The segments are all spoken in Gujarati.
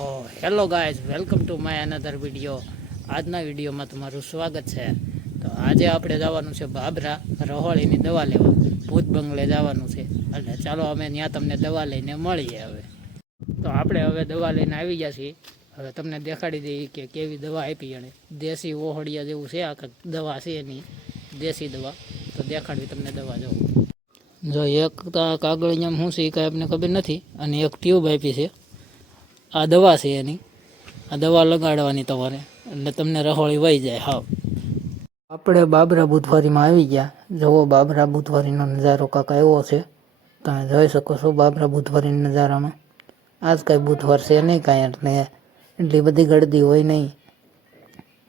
તો hello guys, welcome to my another video. આજના વિડીયોમાં તમારું સ્વાગત છે. તો આજે આપણે જવાનું છે બાબરા, રહોળીની દવા લેવા. ભૂત બંગલે જવાનું છે. એટલે ચાલો અમે ત્યાં તમને દવા લઈને મળીએ હવે. તો આપણે હવે દવા લઈને આવી ગયા છીએ. હવે તમને દેખાડી દઈએ કે કેવી દવા આપી અને દેશી ઓહળિયા જેવું છે આ દવા છે એની. દેશી દવા. તો દેખાડવી તમને દવા જો જો એક કાગળ અહીંયા શું છે એ કાંઈ આપને ખબર નથી અને એક ટ્યુબ આપી છે. આ દવા છે એની. આ દવા લગાડવાની તમારે. એટલે તમને રહોળી વહી જાય, હાવ. આપણે બાબરા બુધવારીમાં આવી ગયા. જુઓ બાબરા બુધવારીનો નજારો કાંક એવો છે. તમે જોઈ શકો છો બાબરા બુધવારીના નજારામાં. આજ કાંઈ બુધવાર છે નહીં કાંઈ એટલે એટલી બધી ગળદી હોય નહીં.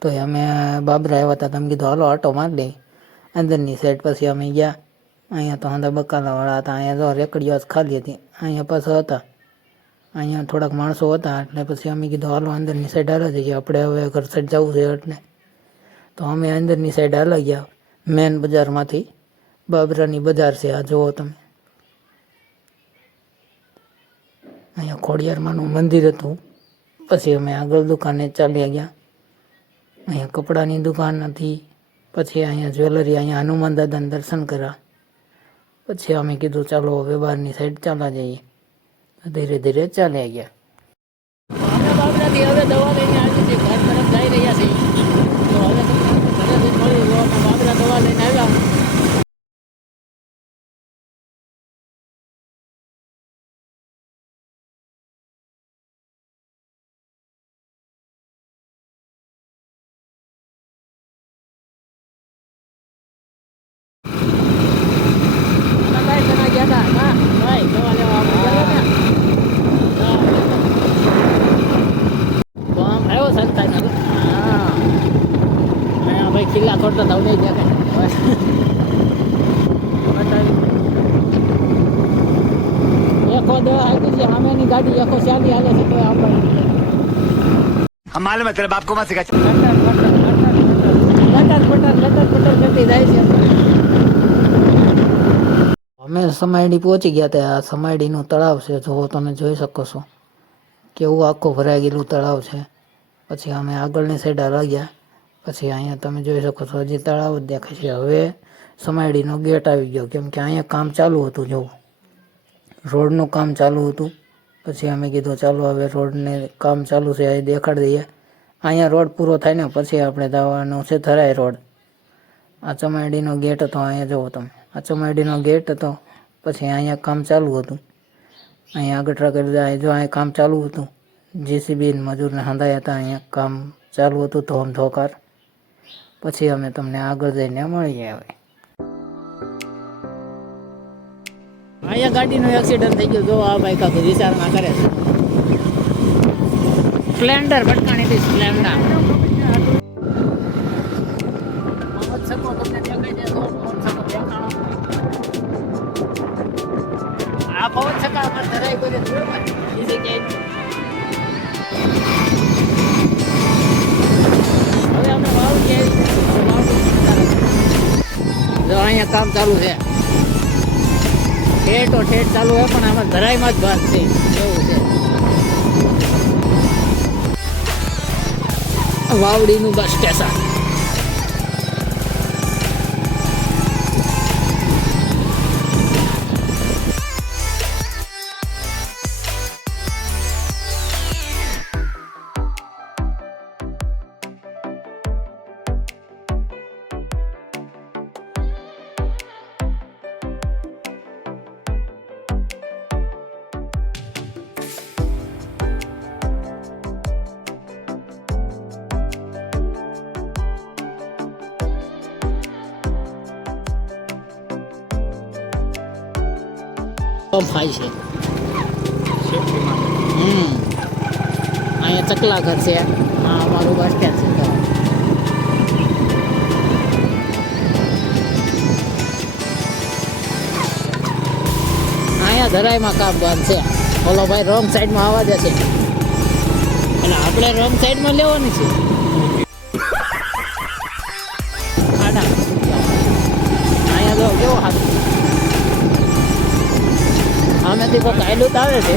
તો અમે બાબરા આવ્યા હતા તમે કીધું, હાલો, આટો મારી દઈ અંદરની સાઈડ પછી અમે ગયા. અહીંયા તો અંદર બકાલાવાળા હતા. અહીંયા જો રેકડીઓ જ ખાલી હતી. અહીંયા પાછા હતા. અહીંયા થોડાક માણસો હતા એટલે પછી અમે કીધું, હાલો, અંદરની સાઈડ હાલા જઈએ આપણે હવે ઘર સાઈડ જવું છે એટલે. તો અમે અંદરની સાઈડ હાલા ગયા મેન બજારમાંથી. બાબરાની બજાર છે, આ જુઓ તમે. અહીંયા ખોડિયારમાંનું મંદિર હતું. પછી અમે આગળ દુકાને ચાલ્યા ગયા. અહીંયા કપડાની દુકાન હતી. પછી અહીંયા જ્વેલરી, અહીંયા હનુમાન દાદાને દર્શન કર્યા. પછી અમે કીધું, ચાલો, હવે બહારની સાઈડ ચાલા જઈએ. ધીરે ધીરે ચાલ્યા ગયા. હવે દવા લઈને આવી છે ઘર તરફ જઈ રહ્યા છીએ તો હવે તમને ઘરેથી મળી લો અમે બાબરા દવા લઈને આવ્યા ના ભાઈ ઘણા ગયા હતા ના ભાઈ દવા લેવા આપણે ગયા હતા ને તો આમ આવ્યો સંતાન હવે. હા અહીંયા ભાઈ કિલ્લા ખોટતા હતા નહીં દેખાય એકો દવા છે સામેની ગાડી આખો ચાલી હાલે છે તો આપણે માલુમ તેરે બાપ કો મત સિખા લટર પટર છે અમે સમાયડી પહોંચી ગયા હતા આ સમાયડીનું તળાવ છે જોવો તમે જોઈ શકો છો કેવું આખું ભરાઈ ગયેલું તળાવ છે પછી અમે આગળની સાઈડ લાગ્યા પછી અહીંયા તમે જોઈ શકો છો હજી તળાવ જ દેખાય છે હવે સમાયડીનો ગેટ આવી ગયો કેમ કે અહીંયા કામ ચાલુ હતું જોવું રોડનું કામ ચાલુ હતું. પછી અમે કીધું, ચાલો હવે રોડને કામ ચાલુ છે એ દેખાડી દઈએ. અહીંયા રોડ પૂરો થાય ને પછી આપણે જવાનું છે થરાય રોડ. આ ચમાડીનો ગેટ હતો, અહીંયા જુઓ તમે. આ ચમાડીનો ગેટ હતો, પછી અહીંયા કામ ચાલુ હતું. અહીંયા આગળ ટ્રક જો અહીંયા કામ ચાલુ હતું. જેસીબી મજૂરને હંધાયા હતા, અહીંયા કામ ચાલુ હતું ધોમ ધોકાર પછી અમે તમને આગળ જઈને મળીએ હવે. અહીંયા ગાડીનો એક્સિડન્ટ થઈ ગયો. જો આ ભાઈ કાંક વિચારમાં કરે છે. સ્પ્લેન્ડર ભટકાણી હતી સ્પ્લેન્ડર આ પવન છકા અમારે કોઈ જોયો ને જગ્યાએ હવે અમે વાવ ગયા જો અહીંયા કામ ચાલુ છે. ઠેઠો ઠેઠ ચાલુ હોય, પણ આમાં ધરાઈમાં જ ભાગ છે. એવું છે. વાવડીનું બસ સ્ટેશન થાય છે. હમ. અહીંયા ચકલા ઘર છે. આ અમારું બસ સ્ટેન્ડ છે. તો. અહીંયા ધરાઈમાં કામ બંધ છે. ઓલો ભાઈ રોંગ સાઈડમાં આવવા છે. એટલે આપણે રોંગ સાઈડમાં લેવાની છે. ખાડા અહીંયા જો કેવો હાથ અહીંયાથી કોઈક આયલું આવે છે.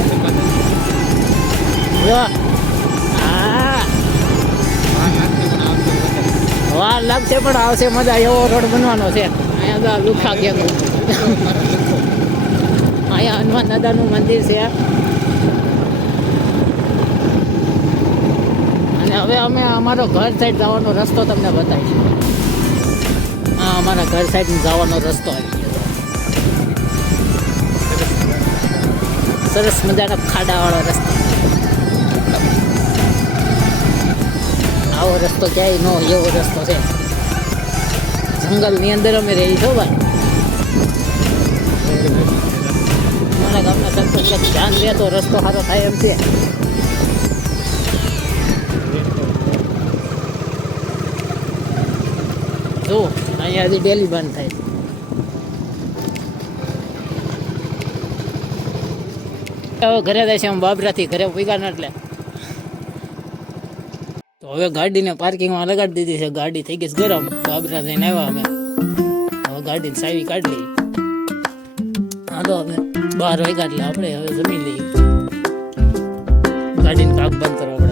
વાર લાગશે પણ આવશે મજા, એવો રોડ બનવાનો છે. અહીંયા તો લુખા ગેમ અહીંયા હનુમાન દાદાનું મંદિર છે. અને હવે અમે અમારો ઘર સાઈડ જવાનો રસ્તો તમને બતાવીશું. હા, અમારા ઘર સાઈડ જવાનો રસ્તો આવી સરસ મજાનો ખાડાવાળો રસ્તો. આવો રસ્તો ક્યાંય ન એવો રસ્તો છે. જંગલની અંદર અમે રહી છો ભાઈ. મારા ગામના સરપંચ ધ્યાન દે તો રસ્તો સારો થાય એમ છે. જો, અહીંયા હજી ડેલી બંધ થાય. હવે ઘરે જાય છે, આમ બાબરાથી ઘરે પીગા ન એટલે. તો હવે ગાડીને પાર્કિંગમાં લગાડી દીધી છે, ગાડી થઈ ગઈ છે ગરમ. બાબરા જઈને આવ્યા અમે. હવે ગાડીને સાવી કાઢી. લઈ હાલો હવે બહાર વાગ્યા એટલે આપણે હવે જમી લઈએ. ગાડીને કાક બંધ કરવા